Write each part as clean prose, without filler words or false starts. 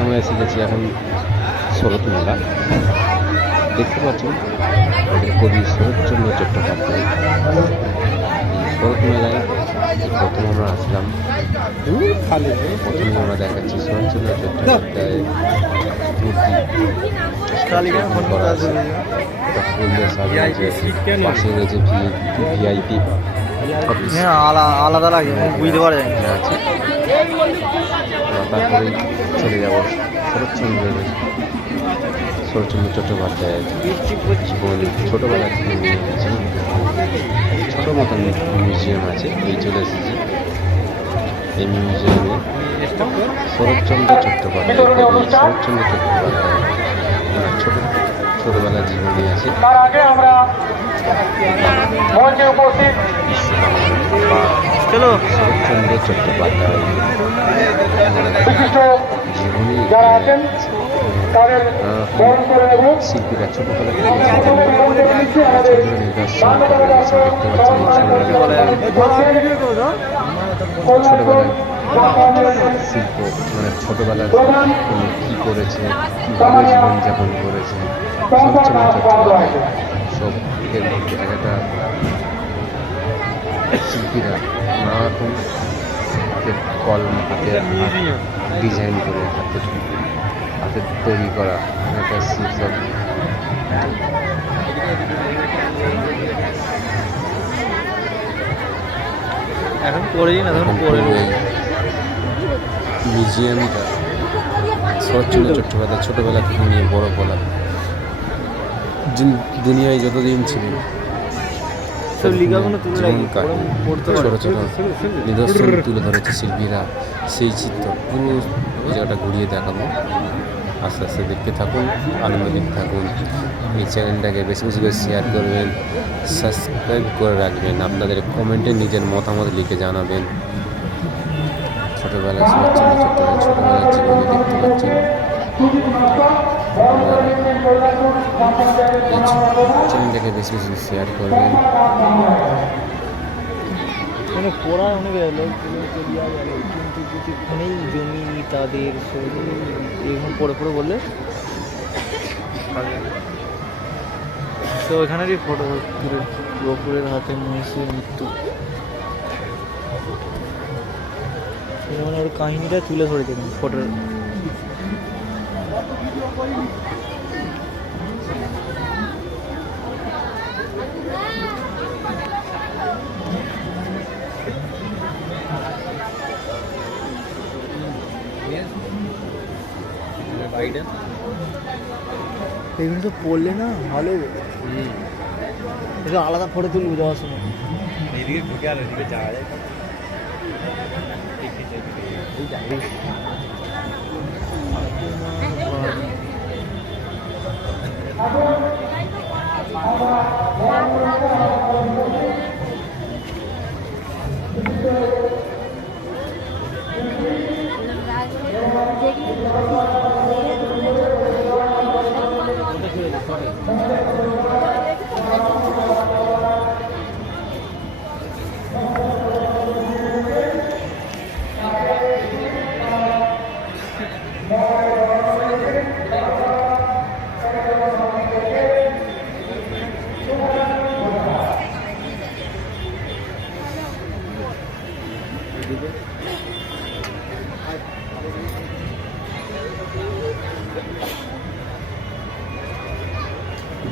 আমরা এসে গেছি এখন শরৎ মেলা। দেখতে পাচ্ছেন কবি শরৎচন্দ্র চট্টোপাধ্যায়। শরৎ মেলায় প্রথম আমরা আসলাম, প্রথমে আমরা দেখাচ্ছি শরৎচন্দ্র চট্টোপাধ্যায়ের মূর্তি করা আছে। পাশে রয়েছে ভিআইপি আলাদা লাগে, বুঝতে পারে আছে। তারপরেই চলে যাব শরৎচন্দ্র চট্টোপাধ্যায়ের জীবন, ছোটোবেলা থেকে নিয়ে জীবন, ছোটো মতন মিউজিয়াম আছে, এই চলে এসেছি। এই মিউজিয়ামে শরৎচন্দ্র চট্টোপাধ্যায়, শরৎচন্দ্র চট্টোপাধ্যায় ওনার ছোটোবেলার জীবনী আছে। শরৎচন্দ্র চট্টোপাধ্যায় জীবনী শিল্পীরা ছোটবেলা থেকে নিদর্শন দেখতে পাচ্ছেন। ছোটবেলায় শিল্প মানে ছোটবেলার কী করেছে, কীভাবে জীবনযাপন করেছে শরৎচন্দ্র চট্টোপাধ্যায় সব এর মধ্যে একটা শিল্পীরা নানারকম হাতের কলম, হাতের ডিজাইন করে হাতের তৈরি করা একটা শিল্প। এখন পড়েই না, তখন পড়ে মিউজিয়ামটা শরৎচন্দ্র চট্টোপাধ্যায় ছোটোবেলা থেকে নিয়ে বড় বলা দুনিয়ায় যতদিন ছিলেন সব লিখাগুলো তুলে ছোটো ছোটো নিদর্শন তুলে ধরেছে শিল্পীরা। সেই চিত্র পুরো এই জায়গাটা ঘুরিয়ে দেখাবো। আস্তে আস্তে দেখতে থাকুন, আনন্দ দেখতে থাকুন। এই চ্যানেলটাকে বেশি বেশি করে শেয়ার করবেন, সাবস্ক্রাইব করে রাখবেন, আপনাদের কমেন্টে নিজের মতামত লিখে জানাবেন। ছোটোবেলায় শরৎচন্দ্র চট্টোপাধ্যায় ছোটোবেলার জীবনে দেখতে পাচ্ছেন। চ্যানেলটাকে বেশি বেশি শেয়ার করবেন। মানে পড়া অনেক চলিয়া গেল, কিন্তু কিছুক্ষণেই জমি তাদের এরকম পড়ে পড়ে বললে তো ওইখানেরই ফটো গোপুরের হাতে মহিষীর মৃত্যু, মানে ওর কাহিনীটা তুলে ধরেছে ফটোর। এগুলো তো পড়লে না ভালো, এটা আলাদা ফটো তুলবো যাওয়ার সময়। এইদিকে ঢুকে আর এদিকে যাওয়া যায়।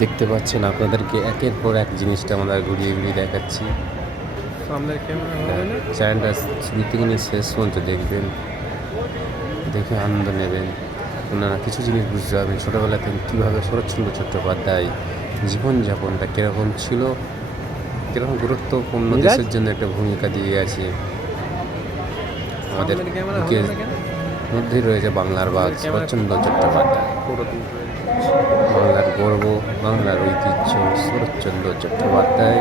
দেখতে পাচ্ছেন আপনাদেরকে একের পর এক জিনিসটা আমরা ঘুরিয়ে ঘুরিয়ে দেখাচ্ছি। চ্যানেলটা শুরু থেকে নিয়ে শেষ পর্যন্ত দেখবেন, দেখে আনন্দ নেবেন। ওনারা কিছু জিনিস বুঝতে পারবেন ছোটোবেলা থেকে কীভাবে শরৎচন্দ্র চট্টোপাধ্যায় জীবনযাপনটা কীরকম ছিল, কীরকম গুরুত্বপূর্ণ দেশের জন্য একটা ভূমিকা দিয়ে গেছে। আমাদের বুকের মধ্যেই রয়েছে বাংলার বাঘ শরৎচন্দ্র চট্টোপাধ্যায়, বাংলার গর্ব, বাংলার ঐতিহ্য শরৎচন্দ্র চট্টোপাধ্যায়।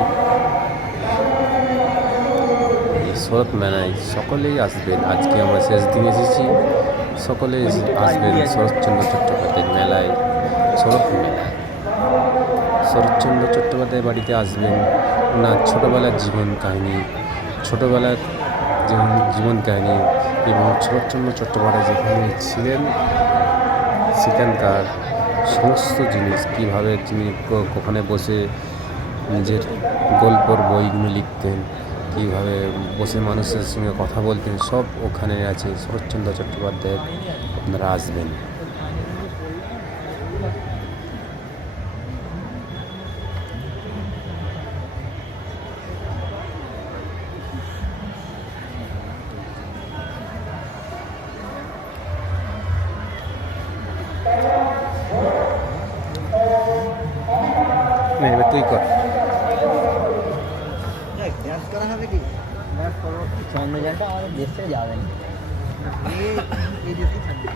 এই শরৎ মেলায় সকলেই আসবেন। আজকে আমরা শেষ দিন এসেছি, সকলেই আসবেন শরৎচন্দ্র চট্টোপাধ্যায়ের মেলায়, শরৎ মেলায়। শরৎচন্দ্র চট্টোপাধ্যায় বাড়িতে আসবেন, ওনার ছোটোবেলার জীবন কাহিনী, ছোটোবেলার জীবন কাহিনী এবং শরৎচন্দ্র চট্টোপাধ্যায় যেখানে ছিলেন সেখানকার সমস্ত জিনিস কীভাবে তিনি ওখানে বসে নিজের গল্পর বইগুলো লিখতেন, কীভাবে বসে মানুষের সঙ্গে কথা বলতেন, সব ওখানে আছে। শরৎচন্দ্র চট্টোপাধ্যায়ের আপনারা আসবেন। এবার তুই কর। চন্দ্রযানটা আমাদের দেশ থেকে যাবে না।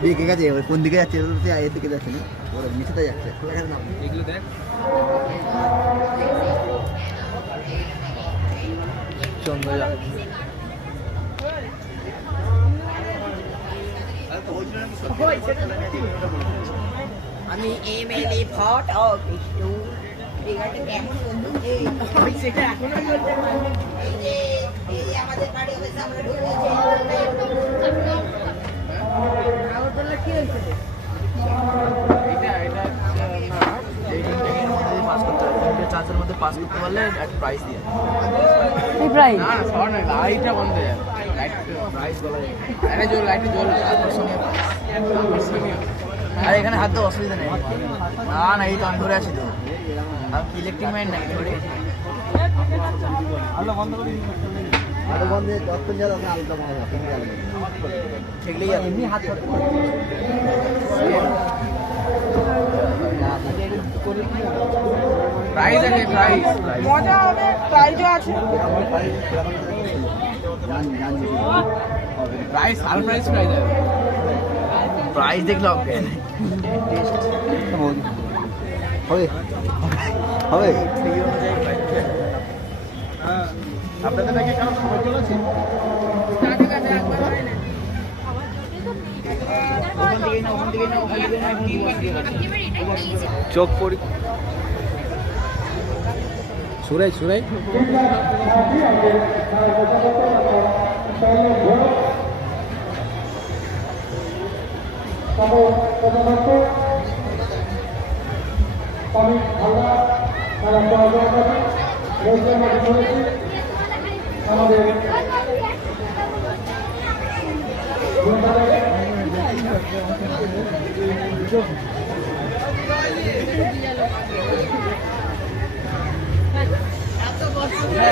দিকে গেছে, এবার কোন দিকে যাচ্ছে? এর দিকে যাচ্ছে না, ওরা নিচেতে যাচ্ছে। এগুলো দেখ। চন্দ্রযান আমি এমএলএ ভোট ও বিষ্ণু বিঘাটি কেমন বন্ধু এই সেটা এখনো বলতে পারি এই যে এই আমাদের বাড়ি হবে সামনে ঢুকেছে আগরতলা কি হয়েছে চার্চের মধ্যে পাস করতে পারলে একটা প্রাইজ দিয়ে এই প্রাইস না সর না লাইটটা বন্ধ হয়ে যাবে লাইট প্রাইজ বলা যায় আরে জোর লাইটে জোর আকর্ষণীয় আরে এখানে হাত তো অসুবিধা নেই না না এই তো আমি ধরে আছি তো আর কি ইলেকট্রিক মাইন্ড নাকি ধরে আলো বন্ধ করে আরো বন্ধে যতক্ষণ যাবে আমরা আলাদা পাওয়া যাবে। ঠিকই এমনি হাত ধরে প্রাইজ আছে প্রাইজ মজা হবে প্রাইজও আছে প্রাইজ সারপ্রাইজ প্রাইজ আছে প্রাইজ দেখলে অজ্ঞান হবে হবে। আপনাদের নাকি কারো খবর চলেছে চোখ পড়ি সুরাই সুরাই হ্যাঁ